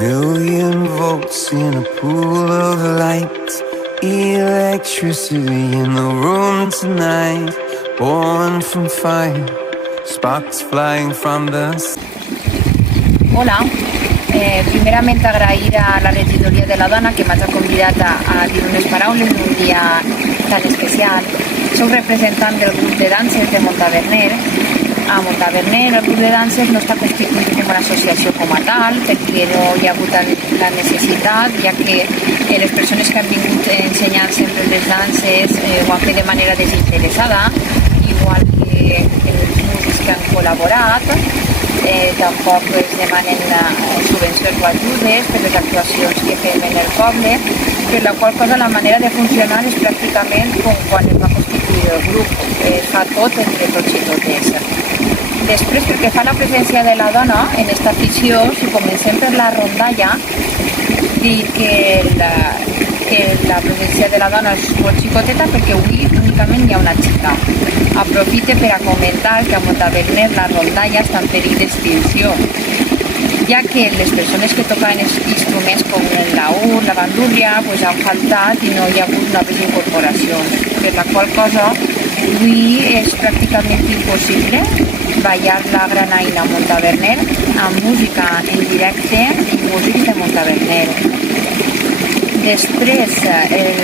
million volts in a pool of light, electricity in the room tonight, born from fire, sparks flying from the Hola, primerament agrair a la regidoria de la dona que m'ha convidat a dir unes paraules en un dia tan especial. Soc representant del grup de danses de Montaverner. A Montaverner el grup de danses no està constituït com una associació com a tal, perquè no hi ha hagut la necessitat, ja que les persones que han vingut ensenyant sempre les danses ho han fet de manera desinteressada, igual que els músics que han col·laborat. Tampoc es demanen subvencions o ajudes per les actuacions que fem en el poble, per la qual cosa la manera de funcionar és pràcticament com quan es va constituir el grup, es fa tot entre tots i totes. Després, pel que fa a la presència de la dona en esta afició, si comencem per la rondalla, dir que la presència de la dona és molt xicoteta perquè avui únicament hi ha una xica. Aprofite per a comentar que a Montaverner la rondalla està en perill d'extinció, ja que les persones que tocaven instruments com el laúd, la bandúrria, han faltat i no hi ha hagut noves incorporacions, per la qual cosa avui és pràcticament impossible ballar la granaïna a Montaverner amb música en directe i músics de Montaverner. Després,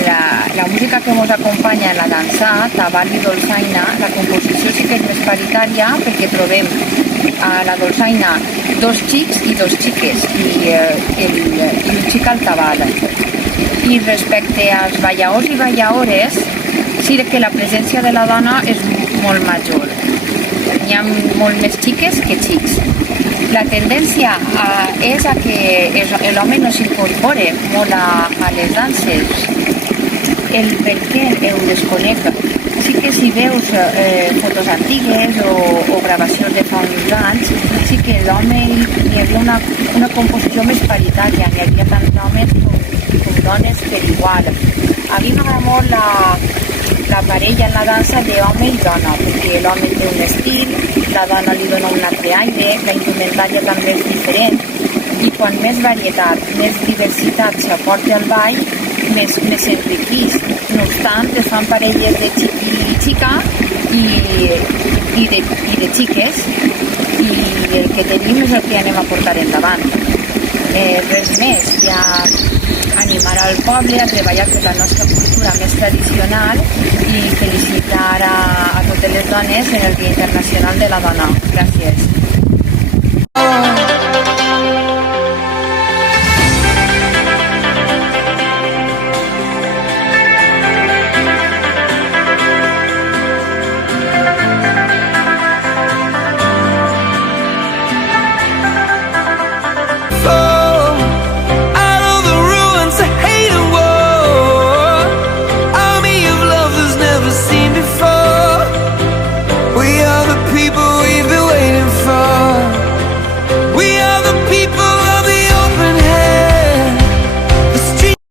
la música que ens acompanya en la dansa, tabal i dolçaina, la composició sí que és més paritària perquè trobem a la dolçaina dos xics i dos xiques i un xic al tabal. I respecte als ballaors i ballaores, sí que la presència de la dona és molt major. Hi ha molt més xiques que xics. La tendència és a que l'home no s'incorpore molt a les danses. El per què ho desconec. Sí que si veus fotos antigues o gravacions de fa uns anys, sí que l'home hi havia una composició més paritària, hi havia tant homes com dones per igual. A mi m'agrada molt la parella en la dansa d'home i dona, perquè l'home té un estil, la dona li dona un altre aire, la indumentària també és diferent, i quan més varietat, més diversitat s'aporta al ball, més s'enriquís. No obstant, es fan parelles de xic i xica i de xiques, i el que tenim és el que anem a portar endavant. Res més, ja animar al poble a treballar per la nostra cultura més tradicional i felicitar a totes les dones en el Dia Internacional de la Dona. Gràcies.